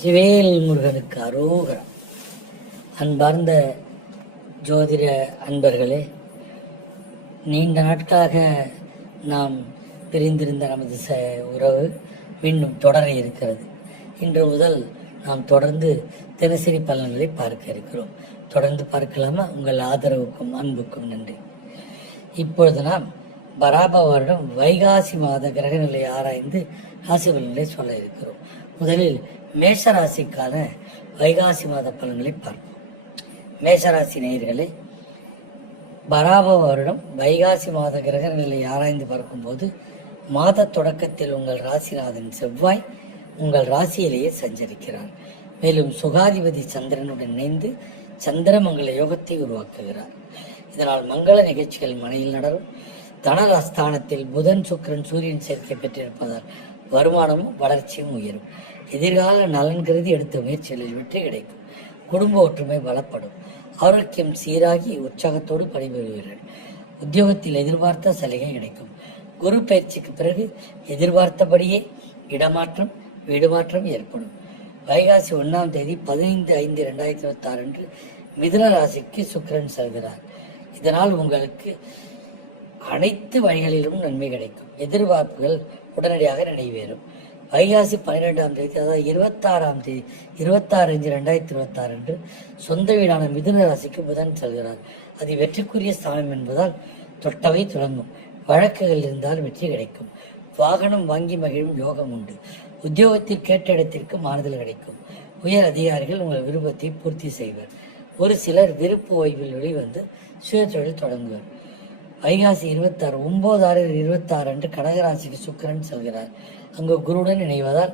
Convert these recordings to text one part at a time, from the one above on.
சிவேல் முருகனுக்கு அரோகரம். அன்பார்ந்த ஜோதிட அன்பர்களே, நீண்ட நாட்களாக நாம் பிரிந்திருந்த நமது உறவு மீண்டும் தொடர இருக்கிறது. இன்று முதல் நாம் தொடர்ந்து தினசரி பலன்களை பார்க்க இருக்கிறோம். தொடர்ந்து பார்க்கலாமா? உங்கள் ஆதரவுக்கும் அன்புக்கும் நன்றி. இப்பொழுது நாம் பராப வருடம் வைகாசி மாத கிரகநிலை ஆராய்ந்து ராசி பலன்களை சொல்ல இருக்கிறோம். முதலில் மேஷராசிக்கான வைகாசி மாத பலன்களை பார்ப்போம். மேஷராசி நேயர்களே, பராப வருடம் வைகாசி மாத கிரக நிலை ஆராய்ந்து பார்க்கும்போது மாத தொடக்கத்தில் உங்கள் ராசிநாதன் செவ்வாய் உங்கள் ராசியிலேயே சஞ்சரிக்கிறார். மேலும் சுகாதிபதி சந்திரனுடன் இணைந்து சந்திரமங்கல யோகத்தை உருவாக்குகிறார். இதனால் மங்கள நிகழ்ச்சிகள் மனையில் நடரும். தனஸ்தானத்தில் புதன், சுக்கிரன், சூரியன் சேர்க்கை பெற்றிருப்பதால் வருமானமும் வளர்ச்சியும் உயரும். எதிர்கால நலன் கருதி எடுத்த முயற்சிகளில் வெற்றி கிடைக்கும். குடும்ப ஒற்றுமை பலப்படும். ஆரோக்கியம் சீராகி உற்சாகத்தோடு பணிபுரிவீர்கள். உத்தியோகத்தில் எதிர்பார்த்த சலுகை கிடைக்கும். குரு பயிற்சிக்கு பிறகு எதிர்பார்த்தபடியே இடமாற்றம், வீடு மாற்றம் ஏற்படும். வைகாசி 1ஆம் தேதி 15/5/2026 அன்று மிதுன ராசிக்கு சுக்கிரன் செல்கிறார். இதனால் உங்களுக்கு அனைத்து வழிகளிலும் நன்மை கிடைக்கும். எதிர்பார்ப்புகள் உடனடியாக நிறைவேறும். வைகாசி 12ஆம் தேதி, அதாவது 26/5/2026 அன்று சொந்த வீடான மிதுன ராசிக்கு புதன் செல்கிறார். அது வெற்றிக்குரிய ஸ்தானம் என்பதால் தொட்டவை தொடங்கும். வழக்குகள் இருந்தால் வெற்றி கிடைக்கும். வாகனம் வாங்கி மகிழும் யோகம் உண்டு. உத்தியோகத்தில் கேட்ட இடத்திற்கு மாறுதல் கிடைக்கும். உயர் அதிகாரிகள் உங்கள் விருப்பத்தை பூர்த்தி செய்வர். ஒரு சிலர் விருப்பு ஓய்வில் வெளிவந்து சுய தொழில் தொடங்குவர். வைகாசி 9/6/2026 அன்று கடகராசிக்கு சுக்கிரன் செல்கிறார். அங்கு குருவுடன் இணைவதால்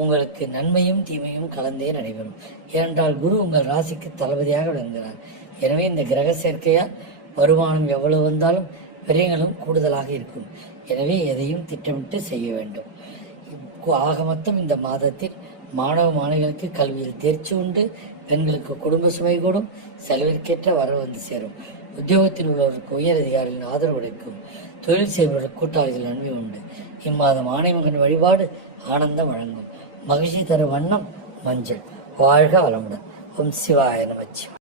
உங்களுக்கு நன்மையும் தீமையும் கலந்தே நடைபெறும். ஏனென்றால் குரு உங்கள் ராசிக்கு தளபதியாக விளங்குகிறார். எனவே இந்த கிரக சேர்க்கையால் வருமானம் எவ்வளவு வந்தாலும் விரயங்களும் கூடுதலாக இருக்கும். எனவே எதையும் திட்டமிட்டு செய்ய வேண்டும். ஆக மொத்தம் இந்த மாதத்தில் மாணவ மாணவிகளுக்கு கல்வியில் தேர்ச்சி உண்டு. பெண்களுக்கு குடும்ப சுமை கூடும். செலவிற்கேற்ற வரவு வந்து சேரும். உத்தியோகத்தில் உள்ளவருக்கு உயர் அதிகாரிகளின் ஆதரவு கிடைக்கும். தொழில் செய்பவர்கள் கூட்டாளிகள் நன்மை உண்டு. இம்மாதம் ஆணைமகன் வழிபாடு ஆனந்தம் வழங்கும். மகிழ்ச்சி தரும் வண்ணம் மஞ்சள். வாழ்க வளமுடன். ஓம் சிவாய நமச்சிவாய.